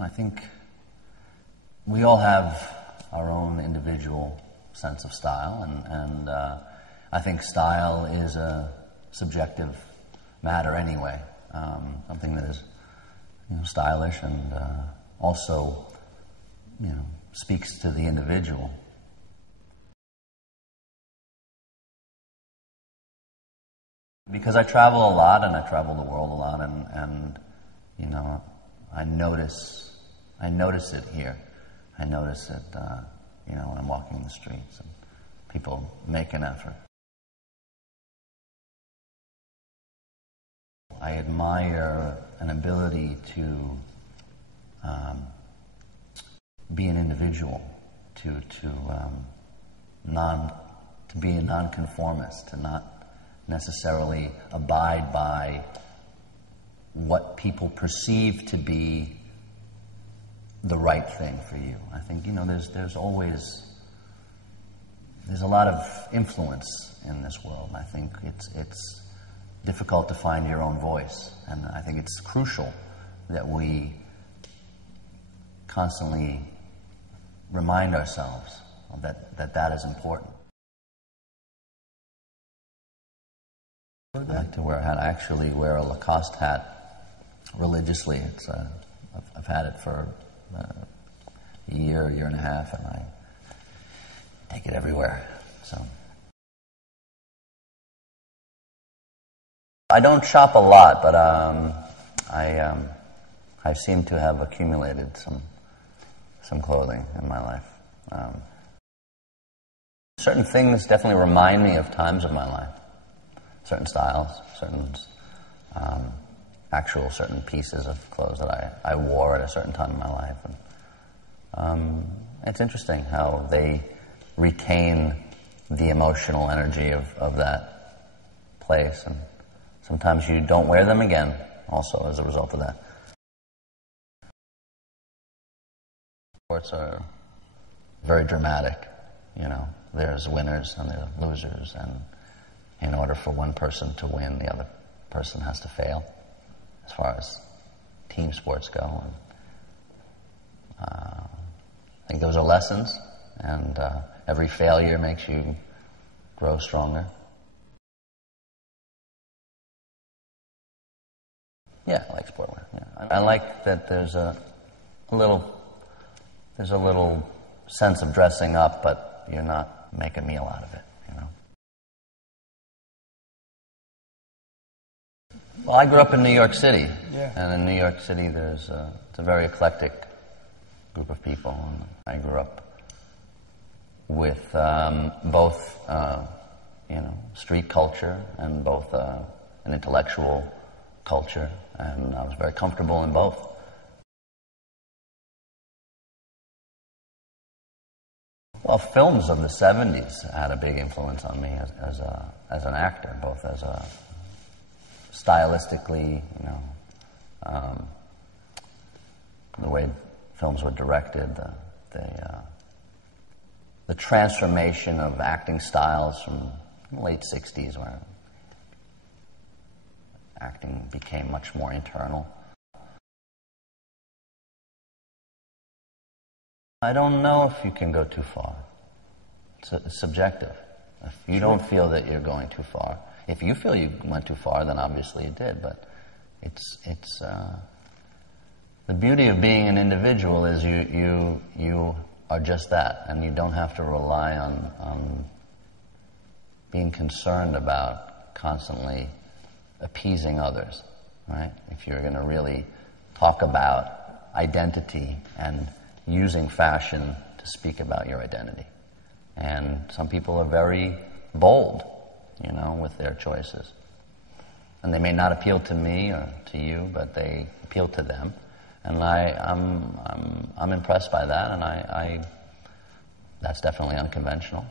I think we all have our own individual sense of style, and I think style is a subjective matter anyway. Something that is, stylish and also, speaks to the individual. Because I travel a lot and I travel the world a lot, and I notice it here. I notice it, when I'm walking the streets and people make an effort. I admire an ability to be an individual, to be a nonconformist, to not necessarily abide by what people perceive to be the right thing for you. I think, there's a lot of influence in this world. I think it's difficult to find your own voice, and I think it's crucial that we constantly remind ourselves that is important. I like to wear a hat. I actually wear a LACOSTE hat religiously. I've had it for a year and a half, and I take it everywhere. So I don't shop a lot, but I seem to have accumulated some clothing in my life. Certain things definitely remind me of times of my life. Certain styles, certain certain pieces of clothes that I wore at a certain time in my life. And it's interesting how they retain the emotional energy of that place. And sometimes you don't wear them again also as a result of that. Sports are very dramatic, There's winners and there's losers, and in order for one person to win, the other person has to fail, as far as team sports go. And, I think those are lessons, and every failure makes you grow stronger. Yeah, I like sportwear. Yeah. I like that there's a little sense of dressing up, but you're not making a meal out of it, Well, I grew up in New York City, and in New York City it's a very eclectic group of people. And I grew up with both, street culture and both an intellectual culture, and I was very comfortable in both. Well, films of the 70s had a big influence on me as an actor, both as a stylistically, the way films were directed, the transformation of acting styles from the late 60s, where acting became much more internal. I don't know if you can go too far. It's subjective. If you don't feel that you're going too far, if you feel you went too far, then obviously you did. But it's the beauty of being an individual is you are just that, and you don't have to rely on being concerned about constantly appeasing others, right? If you're going to really talk about identity and using fashion to speak about your identity. And some people are very bold, with their choices. And they may not appeal to me or to you, but they appeal to them. And I'm impressed by that, and that's definitely unconventional.